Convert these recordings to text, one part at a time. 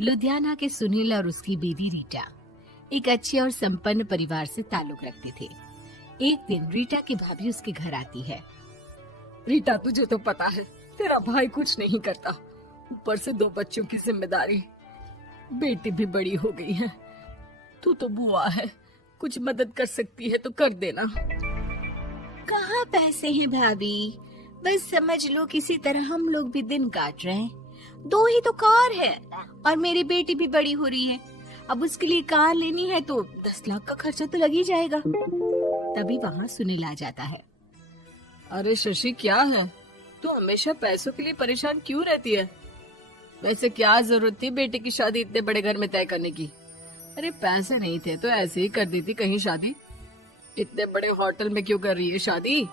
लुधियाना के सुनील और उसकी बीवी रीटा एक अच्छे और संपन्न परिवार से ताल्लुक रखते थे। एक दिन रीटा की भाभी उसके घर आती है। रीटा, तुझे तो पता है तेरा भाई कुछ नहीं करता, ऊपर से 2 बच्चों की जिम्मेदारी, बेटी भी बड़ी हो गई है। तू तो बुआ है, कुछ मदद कर सकती है तो कर देना। कहाँ पैसे हैं भाभी, बस समझ लो किसी तरह हम लोग भी दिन काट रहे हैं। 2 ही तो कार है और मेरी बेटी भी बड़ी हो रही है। अब उसके लिए कार लेनी है तो 10 लाख का खर्चा तो लग ही जाएगा। तभी वहाँ सुनील आ जाता है। अरे शशि, क्या है, तू हमेशा पैसों के लिए परेशान क्यों रहती है? वैसे क्या जरूरत थी बेटी की शादी इतने बड़े घर में तय करने की? अरे पैसे नहीं थे तो ऐसे ही कर देती कहीं शादी। इतने बड़े होटल में क्यों कर रही है शादी?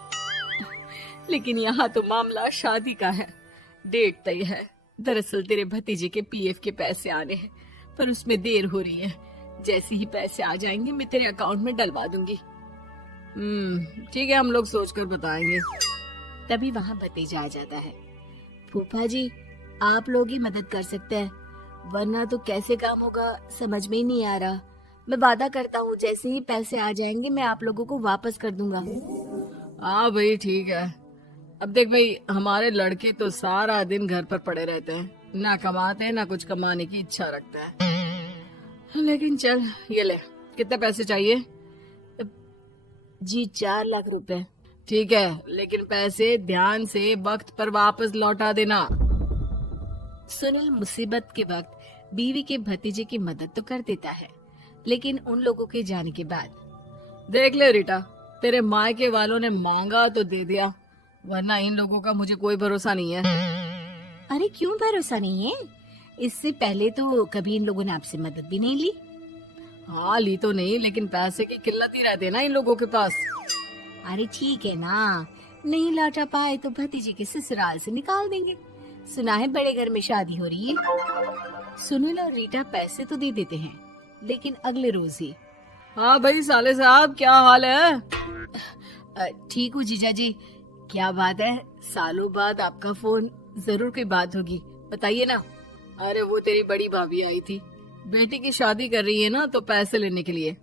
लेकिन यहाँ तो मामला शादी का है, डेट तय है। दरअसल तेरे भतीजे के पीएफ के पैसे आने हैं, पर उसमें देर हो रही है। जैसे ही पैसे आ जाएंगे मैं तेरे अकाउंट में डलवा दूंगी। ठीक है, हम लोग सोचकर बताएंगे। तभी वहाँ भतीजा आ जाता है। फूफा जी, आप लोग ही मदद कर सकते हैं, वरना तो कैसे काम होगा समझ में ही नहीं आ रहा। मैं वादा करता हूँ जैसे ही पैसे आ जाएंगे मैं आप लोगों को वापस कर दूंगा। हाँ भाई, ठीक है। अब देख भाई, हमारे लड़के तो सारा दिन घर पर पड़े रहते हैं, ना कमाते हैं ना कुछ कमाने की इच्छा रखते हैं। लेकिन चल, ये ले, कितने पैसे चाहिए? जी 4 लाख रुपए। ठीक है, लेकिन पैसे ध्यान से वक्त पर वापस लौटा देना। सुनील मुसीबत के वक्त बीवी के भतीजे की मदद तो कर देता है, लेकिन उन लोगों के जाने के बाद देख ले रीटा, तेरे मायके वालों ने मांगा तो दे दिया, वरना इन लोगों का मुझे कोई भरोसा नहीं है। अरे क्यों भरोसा नहीं है? इससे पहले तो कभी इन लोगों ने आपसे मदद भी नहीं ली। हाँ, ली तो नहीं, लेकिन पैसे की किल्लत ही रहती है ना इन लोगों के पास। अरे ठीक है ना, नहीं लौटा पाए तो भतीजे के ससुराल से निकाल देंगे। सुना है बड़े घर में शादी हो रही है। सुनील और रीटा पैसे तो दे देते हैं, लेकिन अगले रोज ही। हाँ भाई साले साहब, क्या हाल है? ठीक हूँ जीजा जी। क्या बात है, सालों बाद आपका फोन, जरूर कोई बात होगी, बताइए ना। अरे वो तेरी बड़ी भाभी आई थी, बेटी की शादी कर रही है ना, तो पैसे लेने के लिए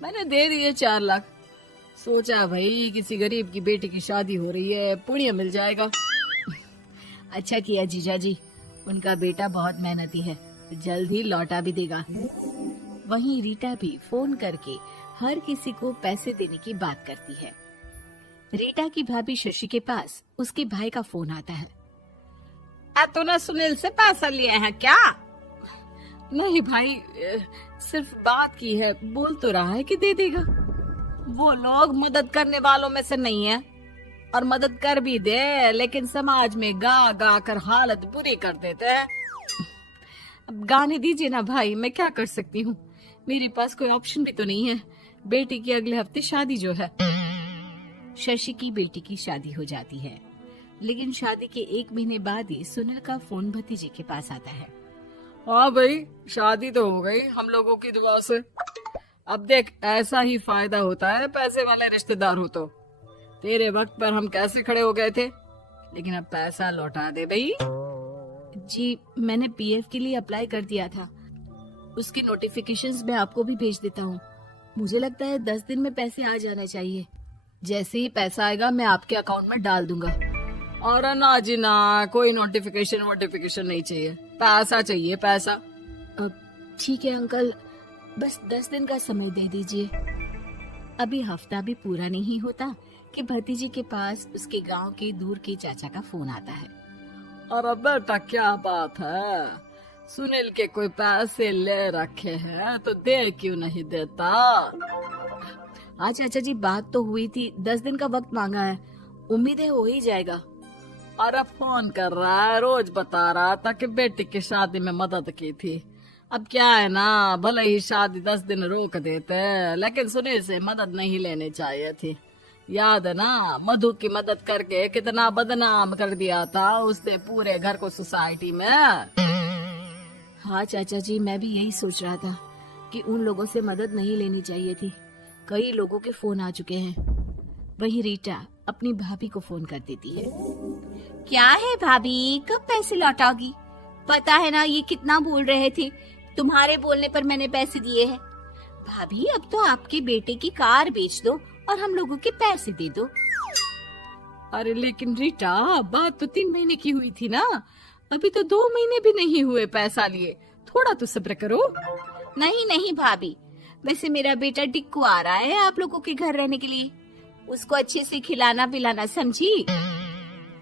मैंने दे दिए 4 लाख। सोचा भाई किसी गरीब की बेटी की शादी हो रही है, पुण्य मिल जाएगा। अच्छा किया जीजा जी, उनका बेटा बहुत मेहनती है, जल्द ही लौटा भी देगा। वहीं रीटा भी फोन करके हर किसी को पैसे देने की बात करती है। रीटा की भाभी शशि के पास उसके भाई का फोन आता है। तूने सुनील से पैसा लिया है क्या? नहीं भाई, सिर्फ बात की है, बोल तो रहा है कि दे देगा। वो लोग मदद करने वालों में से नहीं है, और मदद कर भी दे लेकिन समाज में गा गा कर हालत बुरी कर देते हैं। अब गाने दीजिए ना भाई, मैं क्या कर सकती हूँ, मेरे पास कोई ऑप्शन भी तो नहीं है। बेटी की अगले हफ्ते शादी जो है। शशि की बेटी की शादी हो जाती है, लेकिन शादी के 1 महीने बाद ही सुनील का फोन भतीजे के पास आता है। हाँ भाई, शादी तो हो गई हम लोगों की दुआ से। अब देख, ऐसा ही फायदा होता है पैसे वाले रिश्तेदार हो तो। तेरे वक्त पर हम कैसे खड़े हो गए थे, लेकिन अब पैसा लौटा दे भाई। जी, मैंने पीएफ के लिए अप्लाई कर दिया था, उसकी नोटिफिकेशंस मैं आपको भी भेज देता हूँ। मुझे लगता है 10 दिन में पैसे आ जाना चाहिए। जैसे ही पैसा आएगा मैं आपके अकाउंट में डाल दूंगा। और ना जी ना, कोई नोटिफिकेशन नहीं चाहिए, पैसा चाहिए, पैसा। ठीक है अंकल, बस 10 दिन का समय दे दीजिए। अभी हफ्ता भी पूरा नहीं होता कि भतीजे के पास उसके गांव के दूर के चाचा का फोन आता है। अरे बेटा, क्या बात है, सुनील के कोई पैसे ले रखे हैं तो दे क्यों नहीं देता? हाँ चाचा जी, बात तो हुई थी, 10 दिन का वक्त मांगा है, उम्मीद है हो ही जाएगा। अरे फोन कर रहा है, रोज बता रहा था कि बेटी की शादी में मदद की थी। अब क्या है ना, भले ही शादी 10 दिन रोक देते, लेकिन सुनील से मदद नहीं लेनी चाहिए थी। याद है ना, मधु की मदद करके कितना बदनाम कर दिया था उसने पूरे घर को सोसाइटी में। हाँ चाचा जी, मैं भी यही सोच रहा था कि उन लोगों से मदद नहीं लेनी चाहिए थी। कई लोगों के फोन आ चुके हैं। वहीं रीटा अपनी भाभी को फोन कर देती है। क्या है भाभी, कब पैसे लौटाओगी? पता है ना ये कितना बोल रहे थे, तुम्हारे बोलने पर मैंने पैसे दिए हैं। भाभी अब तो आपके बेटे की कार बेच दो और हम लोगों के पैसे दे दो। अरे लेकिन रीटा, बात तो 3 महीने की हुई थी ना, अभी तो 2 महीने भी नहीं हुए पैसा लिए, थोड़ा तो सब्र करो। नहीं नहीं भाभी, वैसे मेरा बेटा टिक्कू आ रहा है आप लोगों के घर रहने के लिए, उसको अच्छे से खिलाना पिलाना, समझी।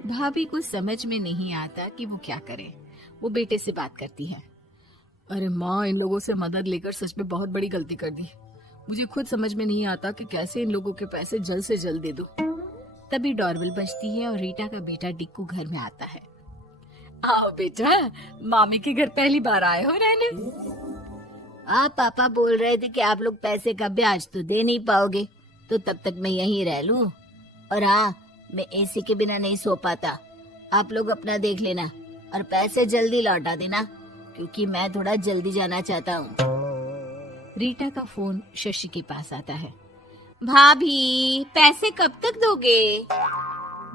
भाभी को समझ में नहीं आता कि वो क्या करे। वो बेटे से बात करती है। अरे माँ, इन लोगों से मदद लेकर सच में बहुत बड़ी गलती कर दी। मुझे खुद समझ में नहीं आता कि कैसे इन लोगों के पैसे जल्द से जल्द दे दूं। तभी डोरबेल बजती है और रीटा का बेटा टिक्कू घर में आता है। आओ बेटा, मामी के घर पहली बार आए हो रहने। आप पापा बोल रहे थे कि आप लोग पैसे का ब्याज तो दे नहीं पाओगे, तो तब तक मैं यहीं रह लूं। और हाँ, मैं एसी के बिना नहीं सो पाता। आप लोग अपना देख लेना और पैसे जल्दी लौटा देना, क्योंकि मैं थोड़ा जल्दी जाना चाहता हूँ। रीटा का फोन शशि के पास आता है। भाभी, पैसे कब तक दोगे?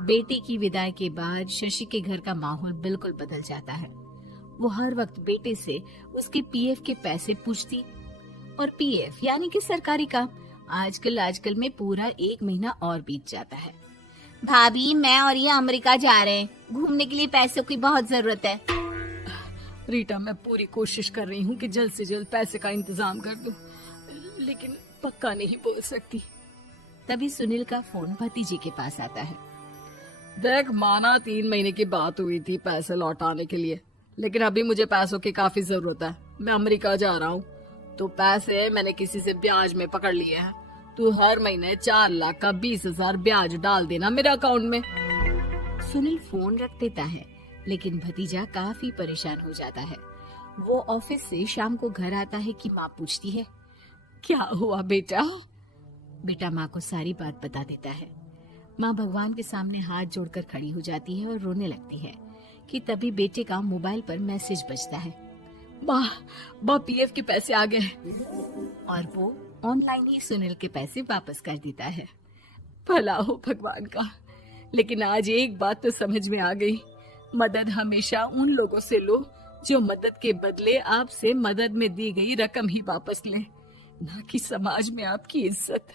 बेटी की विदाई के बाद शशि के घर का माहौल बिल्कुल बदल जाता है। वो हर वक्त बेटे से उसके पीएफ के पैसे पूछती, और पीएफ यानी कि सरकारी काम। आजकल में पूरा 1 महीना और बीत जाता है। भाभी, मैं और ये अमेरिका जा रहे हैं, घूमने के लिए पैसों की बहुत जरूरत है। रीटा, मैं पूरी कोशिश कर रही हूँ कि जल्द से जल्द पैसे का इंतजाम कर दूं, लेकिन पक्का नहीं बोल सकती। तभी सुनील का फोन भतीजे के पास आता है। देख माना 3 महीने की बात हुई थी पैसे लौटाने के लिए, लेकिन अभी मुझे पैसों की काफी जरूरत है। मैं अमेरिका जा रहा हूँ, तो पैसे मैंने किसी से ब्याज में पकड़ लिए हैं। तू हर महीने 4 लाख का 20,000 ब्याज डाल देना मेरे अकाउंट में। सुनील फोन रख देता है, लेकिन भतीजा काफी परेशान हो जाता है। वो ऑफिस से शाम को घर आता है कि माँ पूछती है, क्या हुआ बेटा? बेटा माँ को सारी बात बता देता है। माँ भगवान के सामने हाथ जोड़कर खड़ी हो जाती है और रोने लगती है कि तभी बेटे का मोबाइल पर मैसेज बजता है। माँ, पीएफ के पैसे आ गए। और वो ऑनलाइन ही सुनील के पैसे वापस कर देता है। भला हो भगवान का। लेकिन आज एक बात तो समझ में आ गई, मदद हमेशा उन लोगों से लो जो मदद के बदले आपसे मदद में दी गई रकम ही वापस लें, ना कि समाज में आपकी इज्जत।